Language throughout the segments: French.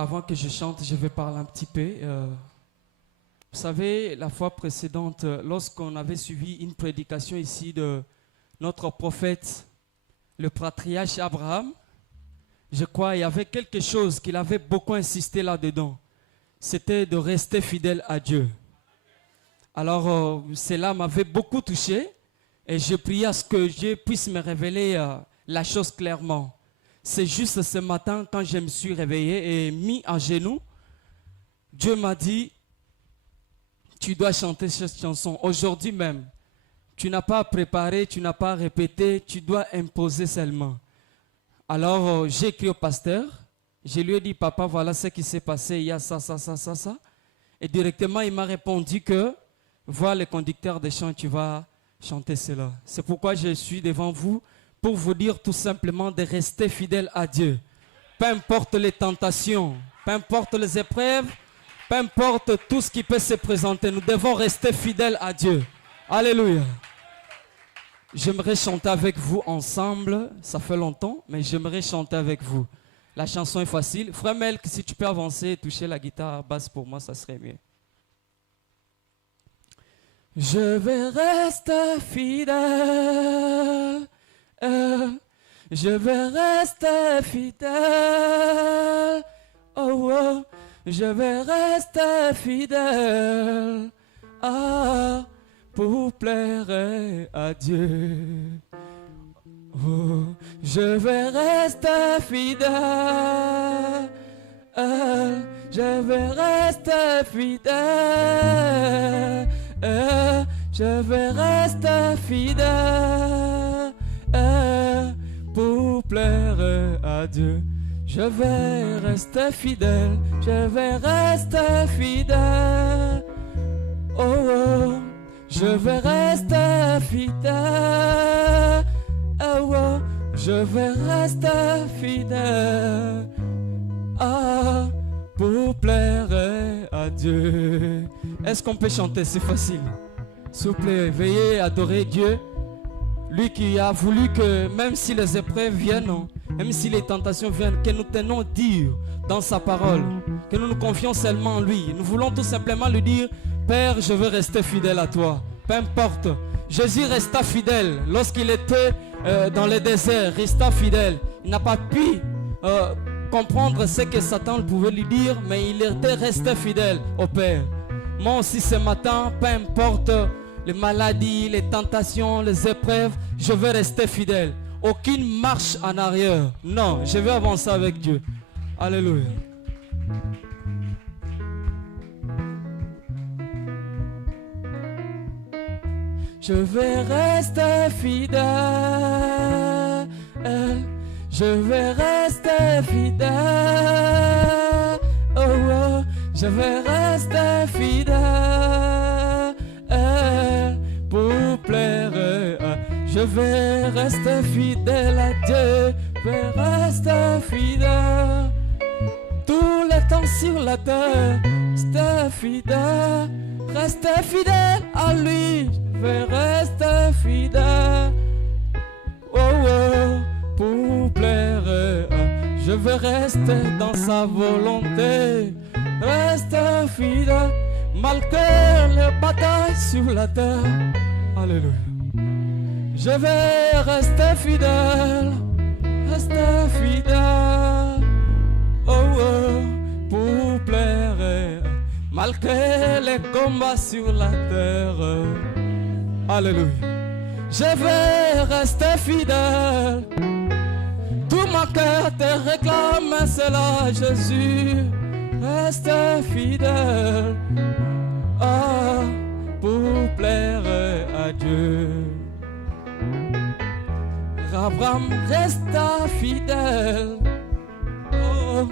Avant que je chante, je vais parler un petit peu. Vous savez, la fois précédente, lorsqu'on avait suivi une prédication ici de notre prophète, le patriarche Abraham, je crois qu'il y avait quelque chose qu'il avait beaucoup insisté là-dedans. C'était de rester fidèle à Dieu. Alors, cela m'avait beaucoup touché et je priais à ce que Dieu puisse me révéler la chose clairement. C'est juste ce matin, quand je me suis réveillé et mis à genoux, Dieu m'a dit, tu dois chanter cette chanson aujourd'hui même. Tu n'as pas préparé, tu n'as pas répété, tu dois imposer seulement. Alors, j'ai écrit au pasteur, je lui ai dit, papa, voilà ce qui s'est passé, il y a ça. Et directement, il m'a répondu que, vois le conducteur de chant, tu vas chanter cela. C'est pourquoi je suis devant vous, pour vous dire tout simplement de rester fidèle à Dieu. Peu importe les tentations, peu importe les épreuves, peu importe tout ce qui peut se présenter, nous devons rester fidèles à Dieu. Alléluia. J'aimerais chanter avec vous ensemble, ça fait longtemps, mais j'aimerais chanter avec vous. La chanson est facile. Frère Melk, si tu peux avancer et toucher la guitare basse pour moi, ça serait mieux. Je vais rester fidèle. Je vais rester fidèle. Oh, oh. Je vais rester fidèle. Ah, pour plaire à Dieu. Oh, je vais rester fidèle. Je vais rester fidèle. Je vais rester fidèle pour plaire à Dieu. Je vais rester fidèle, je vais rester fidèle. Oh, oh, je vais rester fidèle. Oh, oh, je vais rester fidèle. Ah, pour plaire à Dieu. Est-ce qu'on peut chanter? C'est facile. S'il vous plaît, veillez à adorer Dieu. Lui qui a voulu que même si les épreuves viennent, même si les tentations viennent, que nous tenons dire dans sa parole, que nous nous confions seulement en lui. Nous voulons tout simplement lui dire, Père, je veux rester fidèle à toi. Peu importe. Jésus resta fidèle lorsqu'il était dans le désert, resta fidèle. Il n'a pas pu comprendre ce que Satan pouvait lui dire, mais il était resté fidèle au Père. Moi aussi ce matin, peu importe les maladies, les tentations, les épreuves, je vais rester fidèle. Aucune marche en arrière. Non, je vais avancer avec Dieu. Alléluia. Je vais rester fidèle. Je vais rester fidèle. Oh, oh, je vais rester fidèle pour plaire à. Je vais rester fidèle à Dieu. Je vais rester fidèle tout le temps sur la terre. Rester fidèle, rester fidèle à lui. Je vais rester fidèle. Oh, oh, pour plaire à. Je veux rester dans sa volonté, rester fidèle, malgré les batailles sur la terre. Alléluia. Je vais rester fidèle, oh, oh, pour plaire, malgré les combats sur la terre. Alléluia. Je vais rester fidèle. Tout mon cœur te réclame, c'est là Jésus. Reste fidèle, ah, pour plaire à Dieu. Abraham resta fidèle, oh,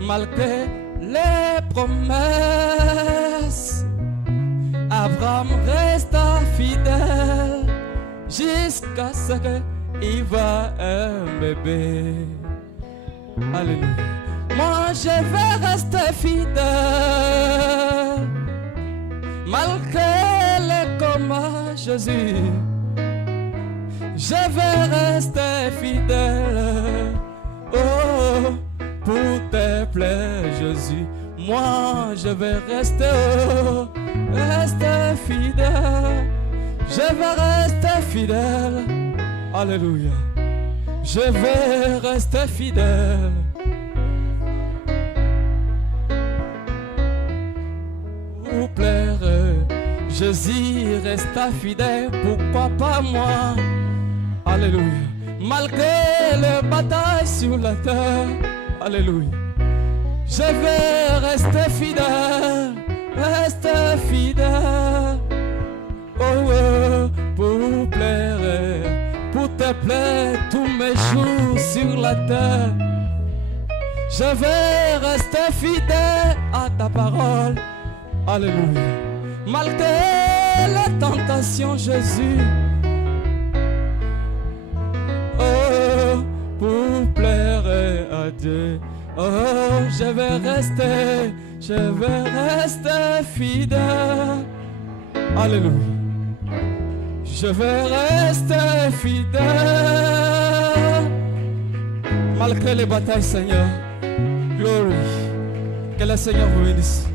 malgré les promesses. Abraham resta fidèle jusqu'à ce qu'il va un bébé. Alléluia. Moi je vais rester fidèle malgré les combats, Jésus. Je vais rester fidèle, oh, pour te plaire, Jésus. Moi, je vais rester fidèle. Je vais rester fidèle. Alléluia. Je vais rester fidèle. Vous plaire, Jésus resta fidèle. Pourquoi pas moi? Alléluia. Malgré les batailles sur la terre. Alléluia. Je vais rester fidèle. Rester fidèle. Oh, pour plaire, pour te plaire tous mes jours sur la terre. Je vais rester fidèle à ta parole. Alléluia. Malgré les tentations, Jésus. Oh, pour plaire à Dieu. Oh, je vais rester fidèle. Alléluia. Je vais rester fidèle. Malgré les batailles, Seigneur. Glory. Que le Seigneur vous bénisse.